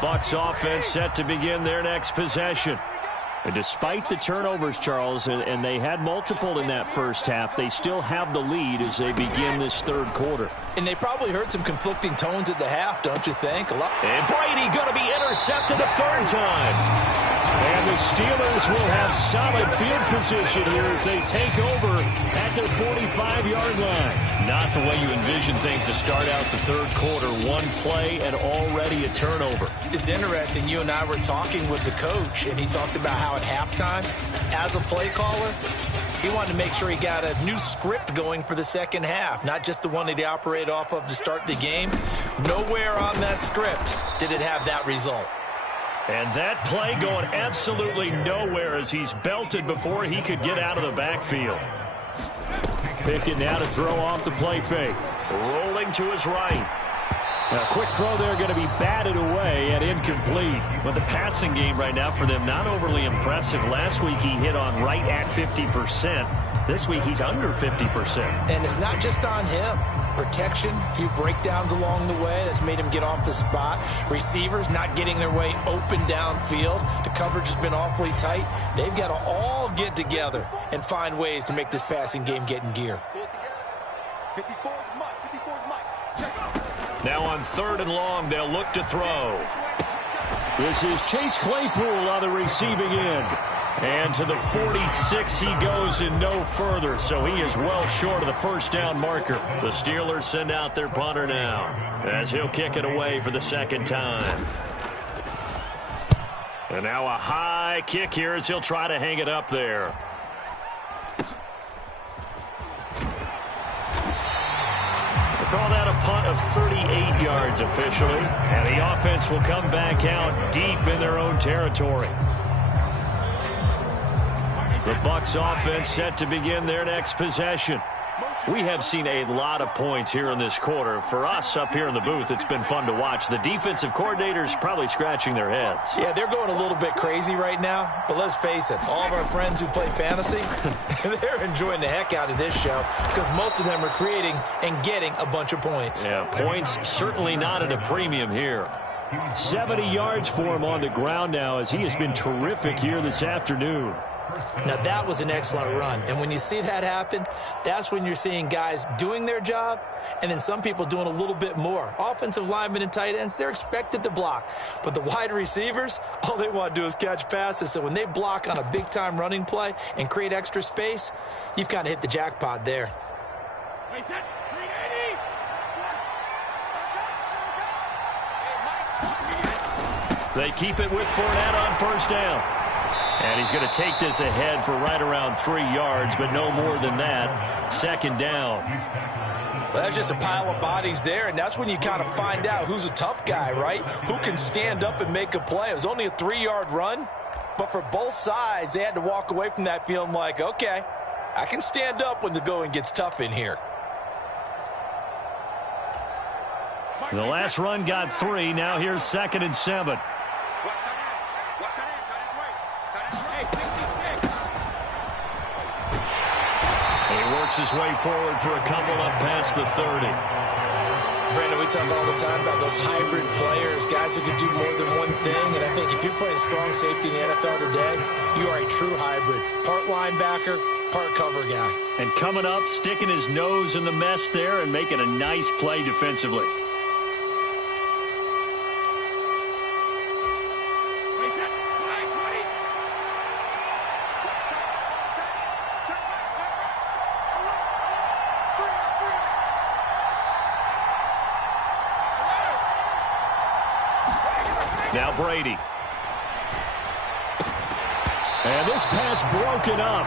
Bucs offense set to begin their next possession. And despite the turnovers, Charles, and they had multiple in that first half, they still have the lead as they begin this third quarter. And they probably heard some conflicting tones at the half, don't you think? And Brady going to be intercepted a third time. And the Steelers will have solid field position here as they take over at their 45-yard line. Not the way you envision things to start out the third quarter. One play and already a turnover. It's interesting. You and I were talking with the coach, and he talked about how at halftime, as a play caller, he wanted to make sure he got a new script going for the second half, not just the one that he operated off of to start the game. Nowhere on that script did it have that result. And that play going absolutely nowhere as he's belted before he could get out of the backfield. Picking now to throw off the play fake. Rolling to his right. A quick throw there going to be batted away and incomplete. But the passing game right now for them not overly impressive. Last week he hit on right at 50%. This week he's under 50%. And it's not just on him. Protection, a few breakdowns along the way that's made him get off the spot. Receivers not getting their way open downfield. The coverage has been awfully tight. They've got to all get together and find ways to make this passing game get in gear. Now on 3rd and long, they'll look to throw. This is Chase Claypool on the receiving end. And to the 46 he goes and no further, so he is well short of the first down marker. The Steelers send out their punter now as he'll kick it away for the second time. And now a high kick here as he'll try to hang it up there. Call that a punt of 38 yards officially. And the offense will come back out deep in their own territory. The Bucs offense set to begin their next possession. We have seen a lot of points here in this quarter. For us up here in the booth, it's been fun to watch. The defensive coordinators probably scratching their heads. Yeah, they're going a little bit crazy right now. But let's face it, all of our friends who play fantasy, they're enjoying the heck out of this show because most of them are creating and getting a bunch of points. Yeah, points certainly not at a premium here. 70 yards for him on the ground now as he has been terrific here this afternoon. Now, that was an excellent run. And when you see that happen, that's when you're seeing guys doing their job and then some people doing a little bit more. Offensive linemen and tight ends, they're expected to block. But the wide receivers, all they want to do is catch passes. So when they block on a big-time running play and create extra space, you've kind of hit the jackpot there. They keep it with Fournette on first down. And he's going to take this ahead for right around 3 yards, but no more than that. Second down. Well, that's just a pile of bodies there, and that's when you kind of find out who's a tough guy, right? Who can stand up and make a play. It was only a 3-yard run, but for both sides, they had to walk away from that feeling like, okay, I can stand up when the going gets tough in here. The last run got 3. Now here's 2nd and 7. His way forward for a couple up past the 30. Brandon, we talk all the time about those hybrid players, guys who can do more than one thing. And I think if you're playing strong safety in the NFL today, you are a true hybrid. Part linebacker, part cover guy. And coming up, sticking his nose in the mess there and making a nice play defensively. Now Brady. And this pass broken up.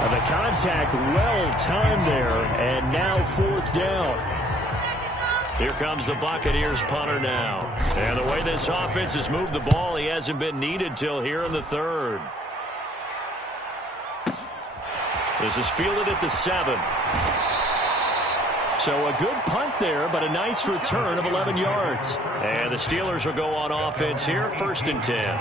And the contact well-timed there. And now 4th down. Here comes the Buccaneers punter now. And the way this offense has moved the ball, he hasn't been needed till here in the 3rd. This is fielded at the 7. So a good punt there, but a nice return of 11 yards. And the Steelers will go on offense here, 1st and 10.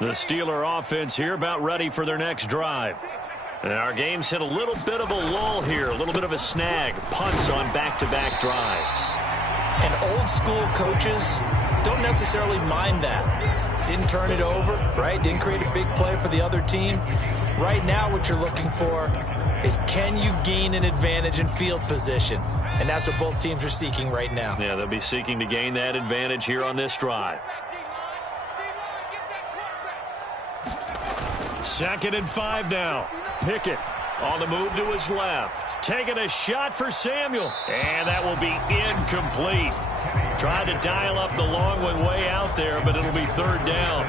The Steeler offense here about ready for their next drive. And our game's hit a little bit of a lull here, a little bit of a snag. Punts on back-to-back drives. And old school coaches don't necessarily mind that. Didn't turn it over, right? Didn't create a big play for the other team. Right now what you're looking for is, can you gain an advantage in field position? And that's what both teams are seeking right now. Yeah, they'll be seeking to gain that advantage here on this drive. 2nd and 5 now. Pickett on the move to his left. Taking a shot for Samuel. And that will be incomplete. Tried to dial up the long one way out there, but it'll be 3rd down.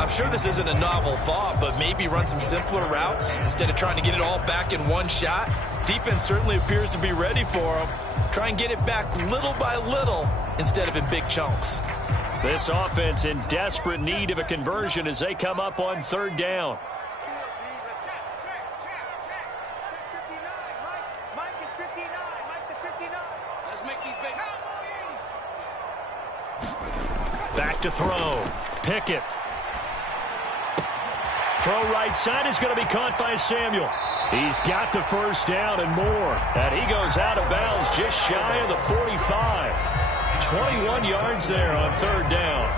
I'm sure this isn't a novel thought, but maybe run some simpler routes instead of trying to get it all back in one shot. Defense certainly appears to be ready for him. Try and get it back little by little instead of in big chunks. This offense in desperate need of a conversion as they come up on 3rd down. Back to throw. Pickett. Throw right side is going to be caught by Samuel. He's got the 1st down and more. And he goes out of bounds just shy of the 45. 21 yards there on 3rd down.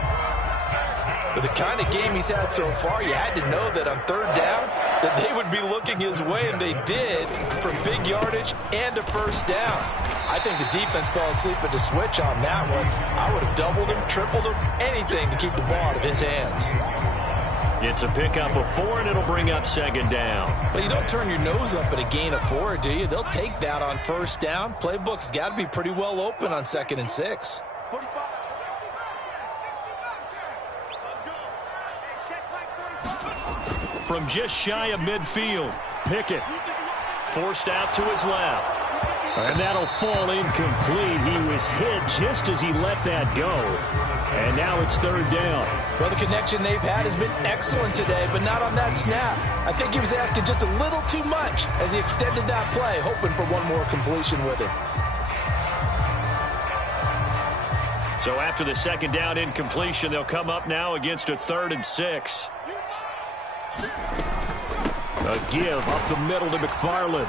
With the kind of game he's had so far, you had to know that on 3rd down that they would be looking his way, and they did, for big yardage and a 1st down. I think the defense fell asleep at the switch on that one. I would have doubled him, tripled him, anything to keep the ball out of his hands. It's a pickup of 4, and it'll bring up 2nd down. Well, you don't turn your nose up at a gain of 4, do you? They'll take that on 1st down. Playbook's got to be pretty well open on 2nd and 6. From just shy of midfield, Pickett forced out to his left. And that'll fall incomplete. He was hit just as he let that go. And now it's 3rd down. Well, the connection they've had has been excellent today, but not on that snap. I think he was asking just a little too much as he extended that play, hoping for one more completion with it. So after the 2nd down incompletion, they'll come up now against a 3rd and 6. A give up the middle to McFarland.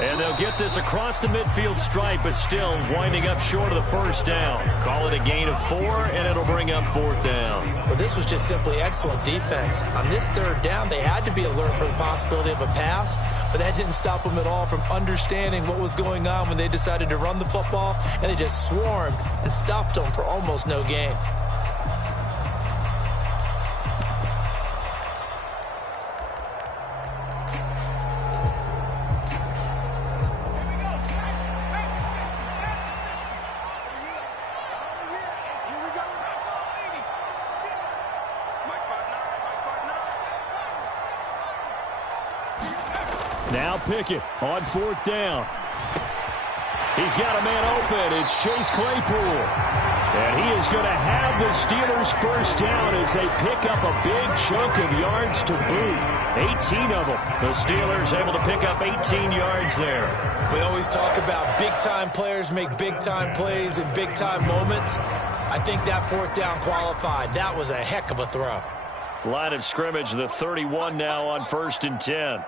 And they'll get this across the midfield stripe, but still winding up short of the 1st down. Call it a gain of 4, and it'll bring up 4th down. Well, this was just simply excellent defense. On this 3rd down, they had to be alert for the possibility of a pass, but that didn't stop them at all from understanding what was going on when they decided to run the football, and they just swarmed and stuffed them for almost no gain. Now Pickett on 4th down. He's got a man open. It's Chase Claypool. And he is going to have the Steelers' 1st down as they pick up a big chunk of yards to boot. 18 of them. The Steelers able to pick up 18 yards there. We always talk about big-time players make big-time plays in big-time moments. I think that 4th down qualified. That was a heck of a throw. Line of scrimmage, the 31 now on 1st and 10.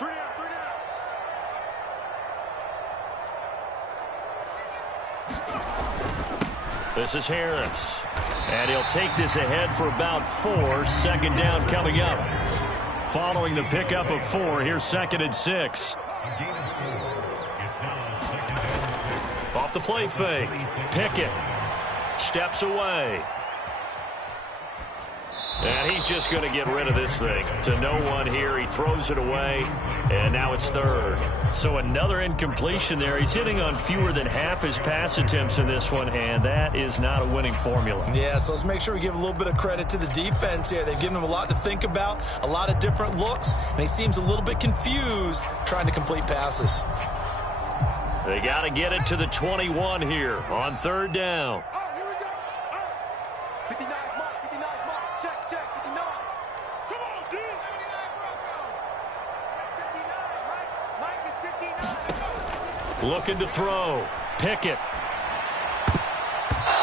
This is Harris. And he'll take this ahead for about 4. 2nd down coming up. Following the pickup of 4, here's 2nd and 6. Off the play fake. Pickett steps away. And he's just going to get rid of this thing. To no one here. He throws it away. And now it's 3rd. So another incompletion there. He's hitting on fewer than half his pass attempts in this one. And that is not a winning formula. Yeah, so let's make sure we give a little bit of credit to the defense here. They've given him a lot to think about. A lot of different looks. And he seems a little bit confused trying to complete passes. They got to get it to the 21 here on 3rd down. Looking to throw. Pickett.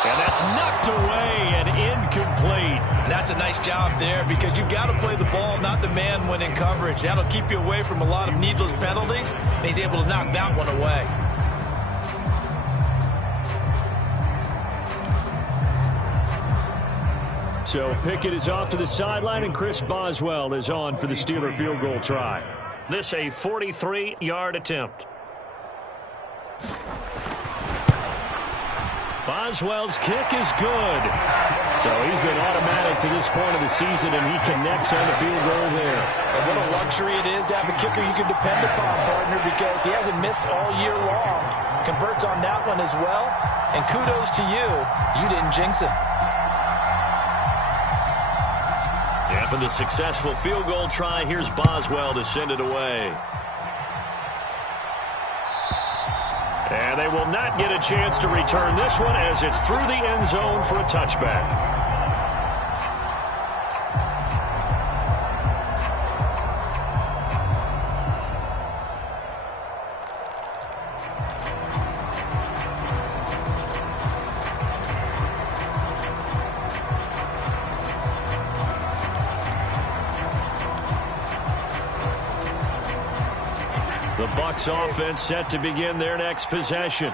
And that's knocked away and incomplete. incomplete. And that's a nice job there because you've got to play the ball, not the man when in coverage. That'll keep you away from a lot of needless penalties, and he's able to knock that one away. So Pickett is off to the sideline, and Chris Boswell is on for the Steeler field goal try. This a 43-yard attempt. Boswell's kick is good. So he's been automatic to this point of the season, and he connects on the field goal there. And what a luxury it is to have a kicker you can depend upon, partner, because he hasn't missed all year long. Converts on that one as well, and kudos to you. You didn't jinx him. After the successful field goal try, here's Boswell to send it away. And they will not get a chance to return this one as it's through the end zone for a touchback. The Bucs offense set to begin their next possession.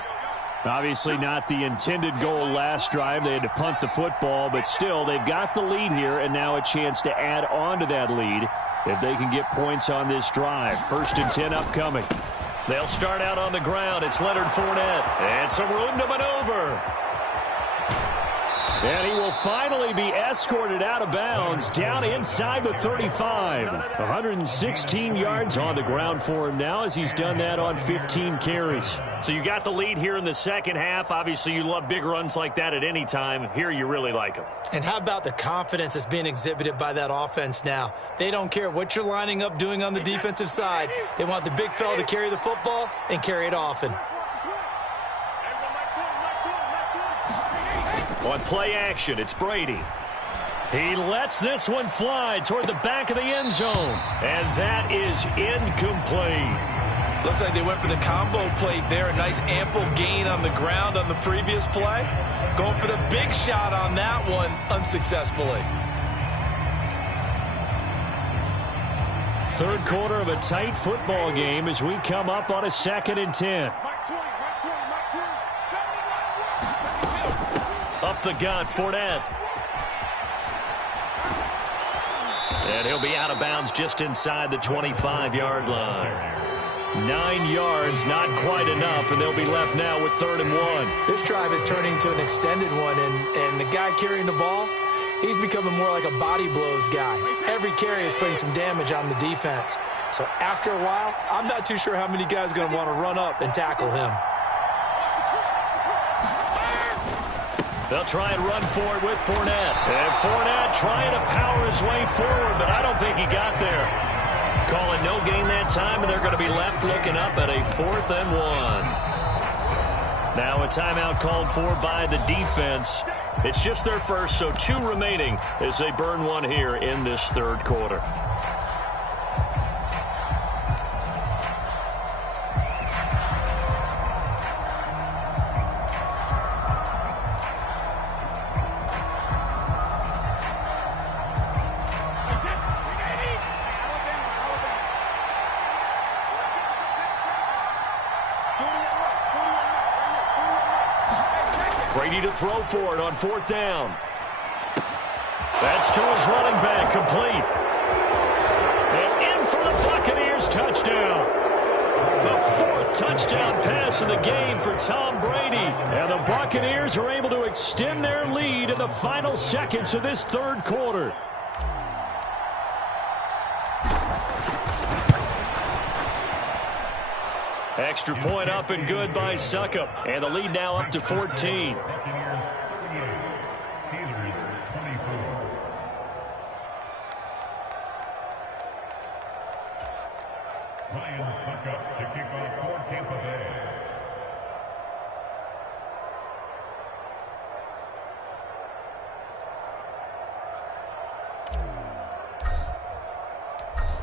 Obviously not the intended goal last drive. They had to punt the football, but still they've got the lead here and now a chance to add on to that lead if they can get points on this drive. 1st and 10 upcoming. They'll start out on the ground. It's Leonard Fournette. And some room to maneuver. And he will finally be escorted out of bounds down inside the 35. 116 yards on the ground for him now as he's done that on 15 carries. So you got the lead here in the second half. Obviously, you love big runs like that at any time. Here you really like them. And how about the confidence that's being exhibited by that offense now? They don't care what you're lining up doing on the defensive side. They want the big fella to carry the football and carry it often. On play action, it's Brady. He lets this one fly toward the back of the end zone. And that is incomplete. Looks like they went for the combo plate there. A nice ample gain on the ground on the previous play. Going for the big shot on that one unsuccessfully. Third quarter of a tight football game as we come up on a 2nd and 10. Up the gut, Fournette. And he'll be out of bounds just inside the 25-yard line. 9 yards, not quite enough, and they'll be left now with 3rd and 1. This drive is turning into an extended one, and the guy carrying the ball, he's becoming more like a body blows guy. Every carry is putting some damage on the defense. So after a while, I'm not too sure how many guys are going to want to run up and tackle him. They'll try and run for it with Fournette. And Fournette trying to power his way forward, but I don't think he got there. Calling no gain that time, and they're going to be left looking up at a 4th and 1. Now a timeout called for by the defense. It's just their first, so 2 remaining as they burn one here in this 3rd quarter. Brady to throw for it on 4th down. That's to his running back, complete. And in for the Buccaneers, touchdown. The 4th touchdown pass of the game for Tom Brady. And the Buccaneers are able to extend their lead in the final seconds of this 3rd quarter. Extra point up and good by Succop. And the lead now up to 14. Succop to kick off for Tampa Bay.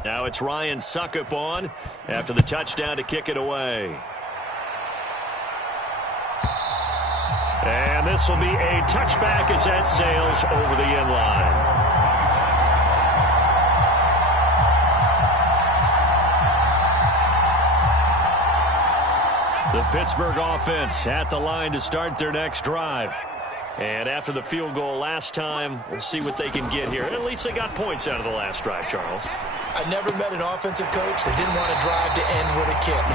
Now it's Ryan Succop on after the touchdown to kick it away. And And this will be a touchback as that sails over the end line. The Pittsburgh offense at the line to start their next drive. And after the field goal last time, we'll see what they can get here. At least they got points out of the last drive, Charles. I never met an offensive coach that didn't want to drive to end with a kick.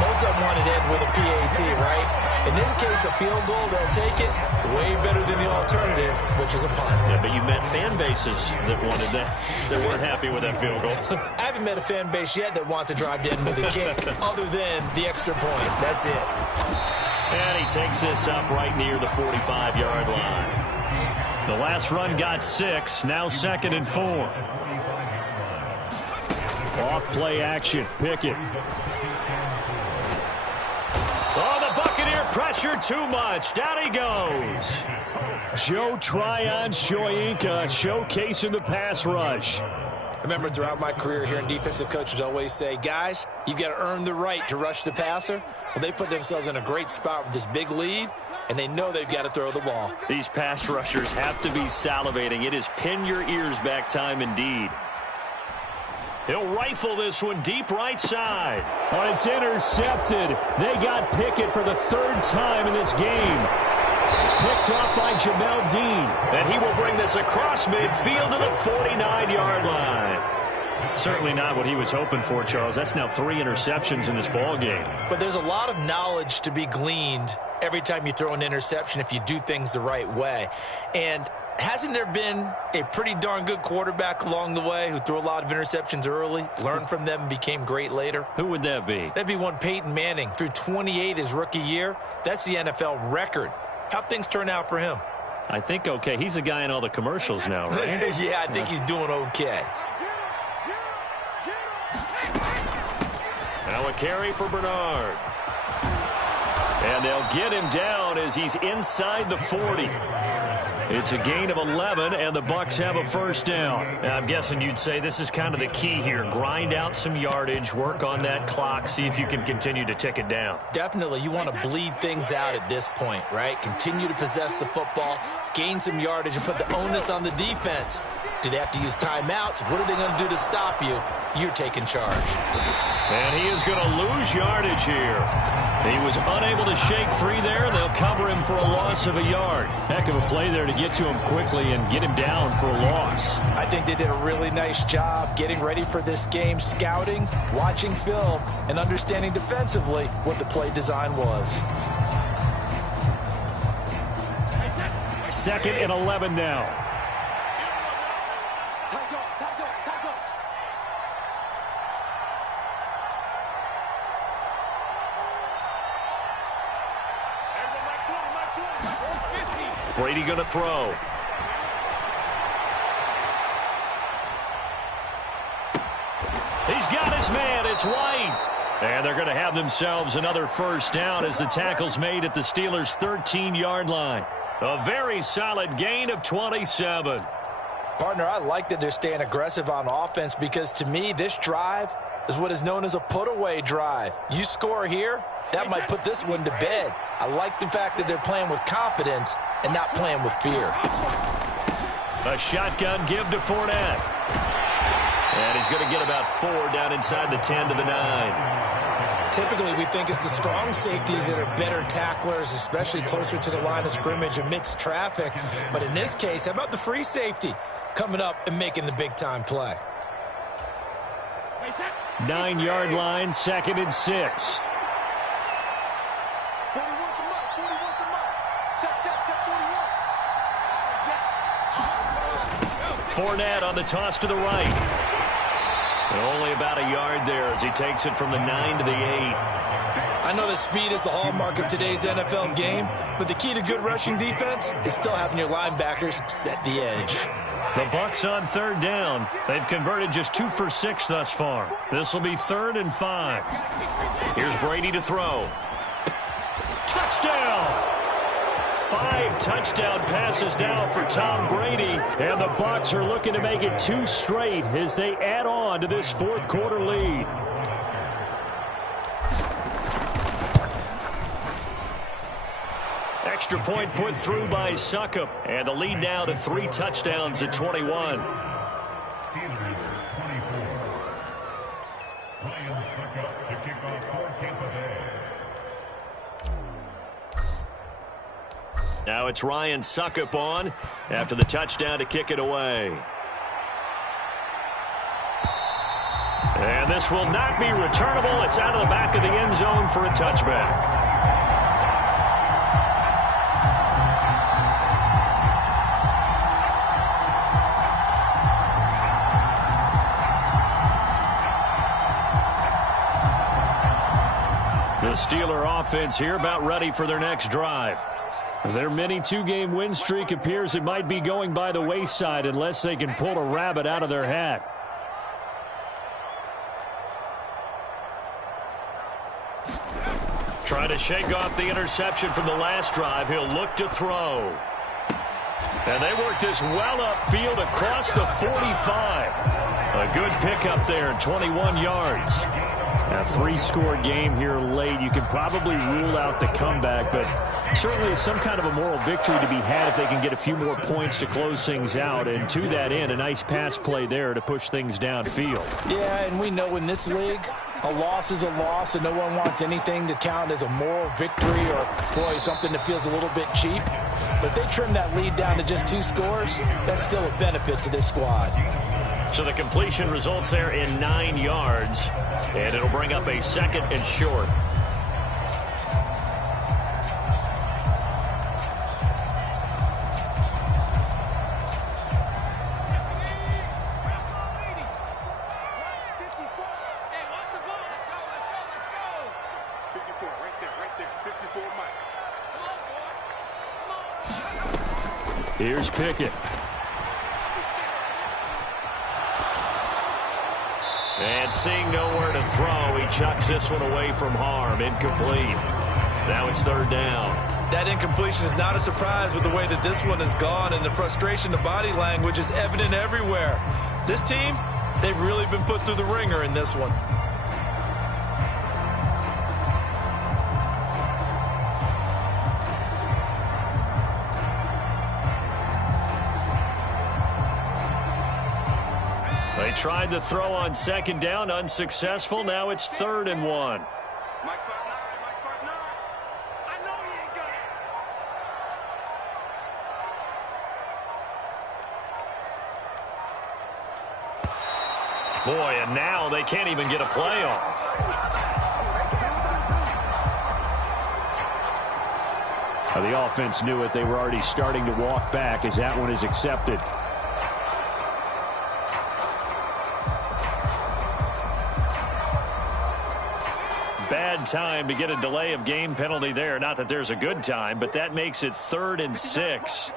Most of them wanted to end with a PAT, right? In this case, a field goal, they'll take it. Way better than the alternative, which is a punt. Yeah, but you met fan bases that wanted that, that weren't happy with that field goal. I haven't met a fan base yet that wants to drive to end with a kick other than the extra point. That's it. And he takes this up right near the 45-yard line. The last run got 6, now 2nd and 4. Off-play action, Pickett. Oh, the Buccaneer pressure too much. Down he goes. Joe Tryon-Shoyinka showcasing the pass rush. I remember throughout my career hearing defensive coaches always say, guys, you got to earn the right to rush the passer. Well, they put themselves in a great spot with this big lead, and they know they've got to throw the ball. These pass rushers have to be salivating. It is pin your ears back time indeed. He'll rifle this one deep right side. Oh, it's intercepted. They got Pickett for the 3rd time in this game. Picked off by Jamel Dean. And he will bring this across midfield to the 49-yard line. Certainly not what he was hoping for, Charles. That's now 3 interceptions in this ball game. But there's a lot of knowledge to be gleaned every time you throw an interception if you do things the right way. And hasn't there been a pretty darn good quarterback along the way who threw a lot of interceptions early, learned from them, and became great later? Who would that be? That'd be one Peyton Manning. Threw 28 his rookie year. That's the NFL record. How'd things turn out for him? I think okay. He's a guy in all the commercials now, right? Yeah, I think he's doing okay. Now a carry for Bernard. And they'll get him down as he's inside the 40. It's a gain of 11, and the Bucs have a first down. Now, I'm guessing you'd say this is kind of the key here. Grind out some yardage, work on that clock, see if you can continue to tick it down. Definitely. You want to bleed things out at this point, right? Continue to possess the football, gain some yardage, and put the onus on the defense. Do they have to use timeouts? What are they going to do to stop you? You're taking charge. And he is going to lose yardage here. He was unable to shake free there. They'll cover him for a loss of a yard. Heck of a play there to get to him quickly and get him down for a loss. I think they did a really nice job getting ready for this game, scouting, watching film, and understanding defensively what the play design was. 2nd and 11 now. Brady going to throw. He's got his man. It's White. And they're going to have themselves another first down as the tackle's made at the Steelers' 13-yard line. A very solid gain of 27. Partner, I like that they're staying aggressive on offense because, to me, this drive is what is known as a put-away drive. You score here, that might put this one to bed. I like the fact that they're playing with confidence and not playing with fear. A shotgun give to Fournette. And he's going to get about 4 down inside the 10 to the 9. Typically, we think it's the strong safeties that are better tacklers, especially closer to the line of scrimmage amidst traffic. But in this case, how about the free safety coming up and making the big-time play? 9-yard line, 2nd and 6. Fournette on the toss to the right. And only about a yard there as he takes it from the 9 to the 8. I know that speed is the hallmark of today's NFL game, but the key to good rushing defense is still having your linebackers set the edge. The Bucs on 3rd down. They've converted just 2 for 6 thus far. This will be 3rd and 5. Here's Brady to throw. Touchdown! 5 touchdown passes now for Tom Brady. And the Bucs are looking to make it 2 straight as they add on to this 4th quarter lead. extra point put through by Succop. And the lead now to 3 touchdowns at 21. Steelers 24. Ryan Succop to kick off for Tampa Bay. Now it's Ryan Succop on after the touchdown to kick it away. And this will not be returnable. It's out of the back of the end zone for a touchback. The Steeler offense here about ready for their next drive. Their mini 2-game win streak appears it might be going by the wayside unless they can pull a rabbit out of their hat. Trying to shake off the interception from the last drive. He'll look to throw. And they work this well upfield across the 45. A good pickup there, 21 yards. A 3-score game here late. You can probably rule out the comeback, but certainly some kind of a moral victory to be had if they can get a few more points to close things out. And to that end, a nice pass play there to push things downfield. Yeah, and we know in this league, a loss is a loss, and no one wants anything to count as a moral victory or, boy, something that feels a little bit cheap. But if they trim that lead down to just 2 scores, that's still a benefit to this squad. So the completion results there in 9 yards, and it'll bring up a 2nd and short. Here's Pickett. And seeing nowhere to throw, he chucks this one away from harm. Incomplete. Now it's 3rd down. That incompletion is not a surprise with the way that this one has gone, and the frustration, the body language is evident everywhere. This team, they've really been put through the ringer in this one. They tried to throw on 2nd down, unsuccessful. Now it's 3rd and 1. Boy, and now they can't even get a play off. The offense knew it. They were already starting to walk back as that one is accepted. Bad time to get a delay of game penalty there. Not that there's a good time, but that makes it 3rd and 6.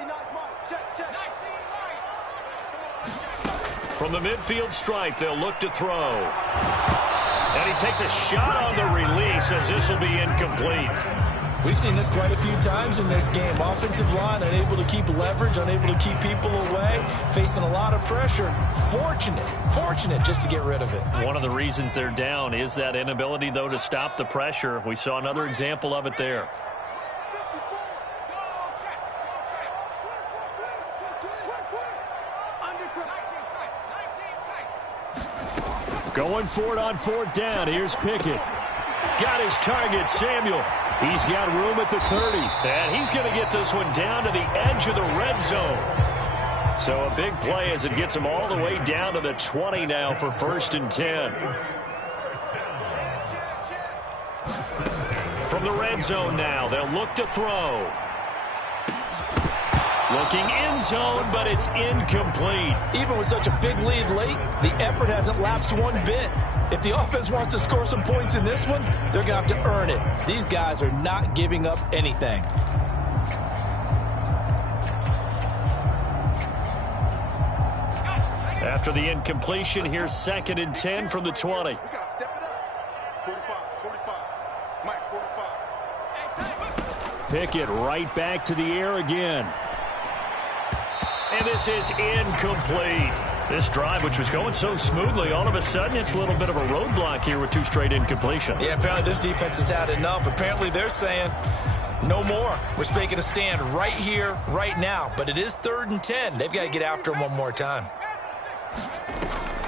From the midfield stripe, they'll look to throw. And he takes a shot on the release as this will be incomplete. We've seen this quite a few times in this game. Offensive line unable to keep leverage, unable to keep people away, facing a lot of pressure. Fortunate just to get rid of it. One of the reasons they're down is that inability, though, to stop the pressure. We saw another example of it there. Going for it on 4th down. Here's Pickett. Got his target, Samuel. He's got room at the 30. And he's going to get this one down to the edge of the red zone. So a big play as it gets him all the way down to the 20 now for 1st and 10. From the red zone now, they'll look to throw. Looking end zone, but it's incomplete. Even with such a big lead late, the effort hasn't lapsed one bit. If the offense wants to score some points in this one, they're going to have to earn it. These guys are not giving up anything. After the incompletion, here's 2nd and 10 from the 20. We got to step it up. 45. Mike, 45. Pickett right back to the air again. And this is incomplete. This drive, which was going so smoothly, all of a sudden it's a little bit of a roadblock here with 2 straight incompletions. Yeah, apparently this defense has had enough. Apparently they're saying, No more. We're making a stand right here, right now. But it is 3rd and 10. They've got to get after him one more time.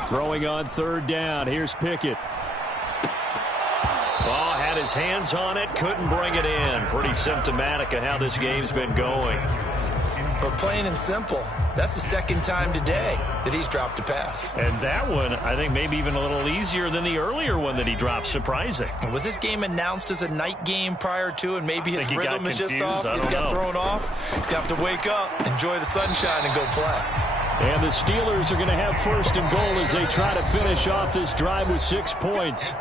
Throwing on 3rd down. Here's Pickett. Oh, had his hands on it, couldn't bring it in. Pretty symptomatic of how this game's been going. But plain and simple, that's the 2nd time today that he's dropped a pass. And that one, I think, maybe even a little easier than the earlier one that he dropped. Surprising. Was this game announced as a night game prior to, and maybe his rhythm is just off? He's got thrown off. He's got to wake up, enjoy the sunshine, and go play. And the Steelers are going to have 1st and goal as they try to finish off this drive with 6 points.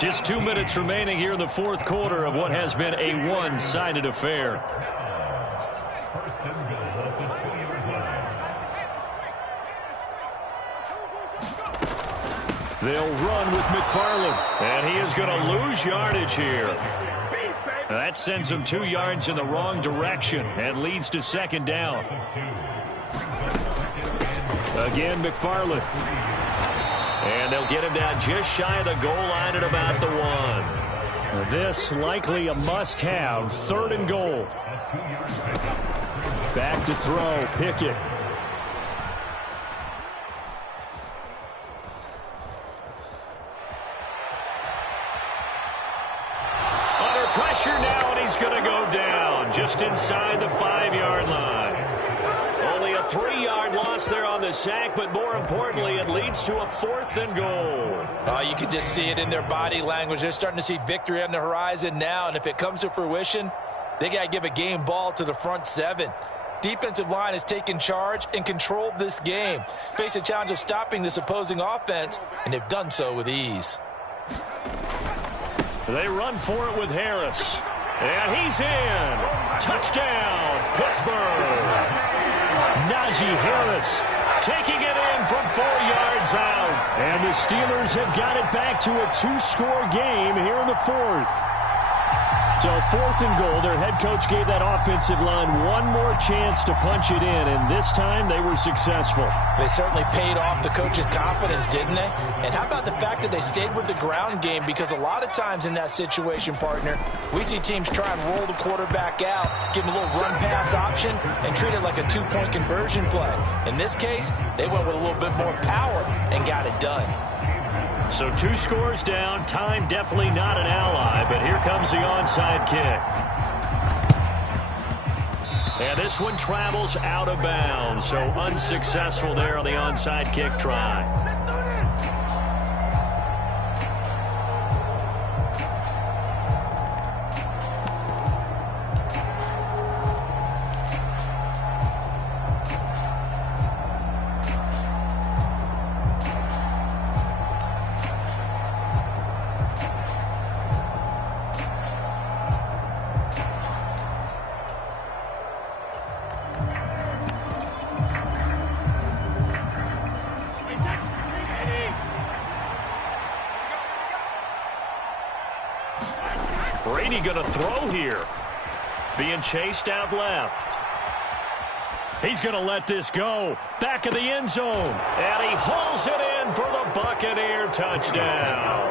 Just 2 minutes remaining here in the 4th quarter of what has been a one-sided affair. They'll run with McFarland. And he is going to lose yardage here. That sends him 2 yards in the wrong direction and leads to 2nd down. Again, McFarland. And they'll get him down just shy of the goal line at about the 1. This likely a must-have. 3rd and goal. Back to throw. Pickett. Under pressure now, and he's going to go down just inside the 5-yard line. Only a 3-yard loss there on the sack, but more importantly, it leads to a 4th and goal. You can just see it in their body language. They're starting to see victory on the horizon now, and if it comes to fruition, they got to give a game ball to the front 7. Defensive line has taken charge and controlled this game. Face a challenge of stopping this opposing offense, and they've done so with ease. They run for it with Harris. And he's in. Touchdown, Pittsburgh. Najee Harris taking it in from 4 yards out. And the Steelers have got it back to a 2-score game here in the 4th. So 4th and goal. Their head coach gave that offensive line one more chance to punch it in, and this time they were successful. They certainly paid off the coach's confidence, didn't they? And how about the fact that they stayed with the ground game? Because a lot of times in that situation, partner, we see teams try and roll the quarterback out, give him a little run-pass option, and treat it like a 2-point conversion play. In this case, they went with a little bit more power and got it done. So 2 scores down. Time definitely not an ally, but here comes the onside kick. And this one travels out of bounds, so unsuccessful there on the onside kick try. Brady going to throw here. Being chased out left. He's going to let this go. Back of the end zone. And he hauls it in for the Buccaneer touchdown.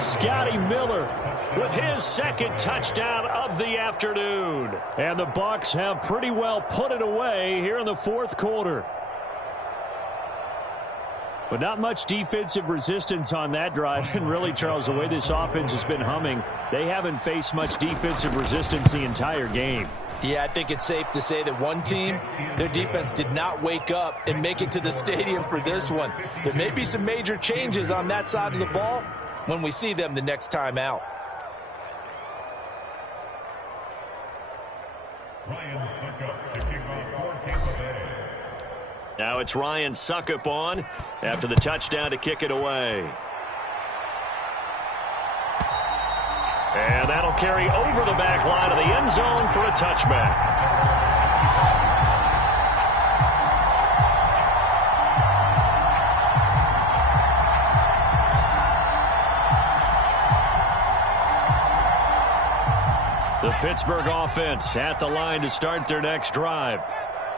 Scotty Miller with his 2nd touchdown of the afternoon. And the Bucs have pretty well put it away here in the 4th quarter. But not much defensive resistance on that drive. And really, Charles, the way this offense has been humming, they haven't faced much defensive resistance the entire game. Yeah, I think it's safe to say that one team, their defense did not wake up and make it to the stadium for this one. There may be some major changes on that side of the ball when we see them the next time out. Ryan Suckup to kick off for Tampa Bay. Now it's Ryan Suckup on after the touchdown to kick it away. And that'll carry over the back line of the end zone for a touchback. The Pittsburgh offense at the line to start their next drive.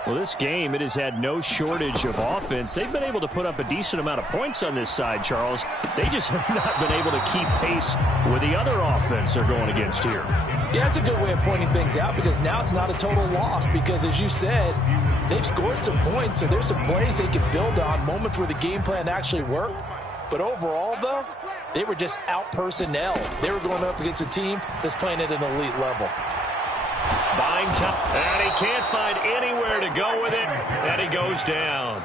Well, this game, it has had no shortage of offense. They've been able to put up a decent amount of points on this side, Charles. They just have not been able to keep pace with the other offense they're going against here. Yeah, it's a good way of pointing things out because now it's not a total loss because, as you said, they've scored some points, so there's some plays they can build on, moments where the game plan actually worked. But overall, though, they were just out-personnel. They were going up against a team that's playing at an elite level. Buying time, and he can't find anywhere to go with it, and he goes down.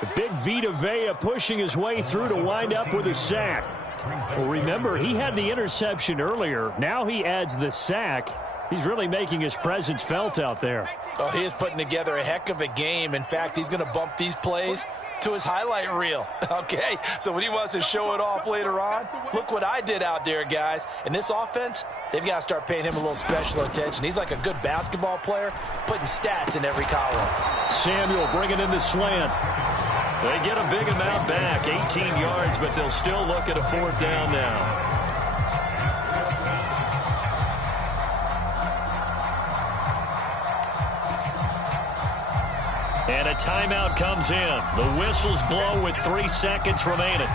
The big Vita Vea pushing his way through to wind up with a sack. Well, remember, he had the interception earlier. Now he adds the sack. He's really making his presence felt out there. Oh, he is putting together a heck of a game. In fact, he's going to bump these plays to his highlight reel, okay? So when he wants to show it off later on, look what I did out there, guys. And this offense, they've got to start paying him a little special attention. He's like a good basketball player, putting stats in every column. Samuel bringing in the slant. They get a big amount back, 18 yards, but they'll still look at a fourth down now. And a timeout comes in. The whistles blow with 3 seconds remaining.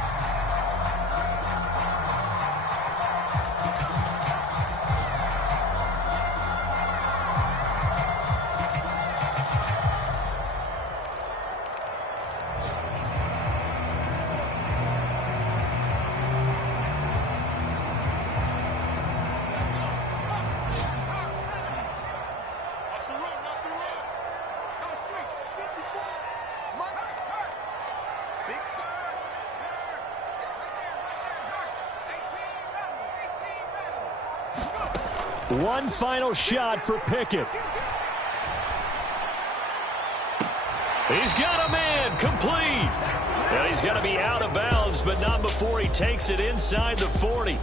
One final shot for Pickett. He's got a man, complete. And he's going to be out of bounds, but not before he takes it inside the 40.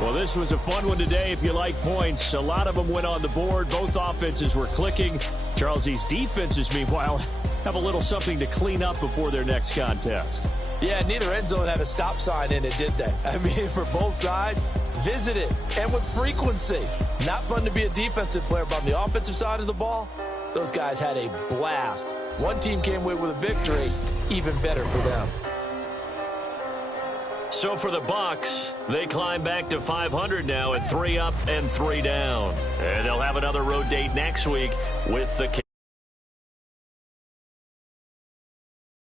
Well, this was a fun one today if you like points. A lot of them went on the board. Both offenses were clicking. Charles, these defenses, meanwhile, have a little something to clean up before their next contest. Yeah, neither end zone had a stop sign in it, did they? I mean, for both sides, visit it, and with frequency. Not fun to be a defensive player, but on the offensive side of the ball, those guys had a blast. One team came away with a victory, even better for them. So for the Bucs, they climb back to 500 now at 3 up and 3 down. And they'll have another road date next week with the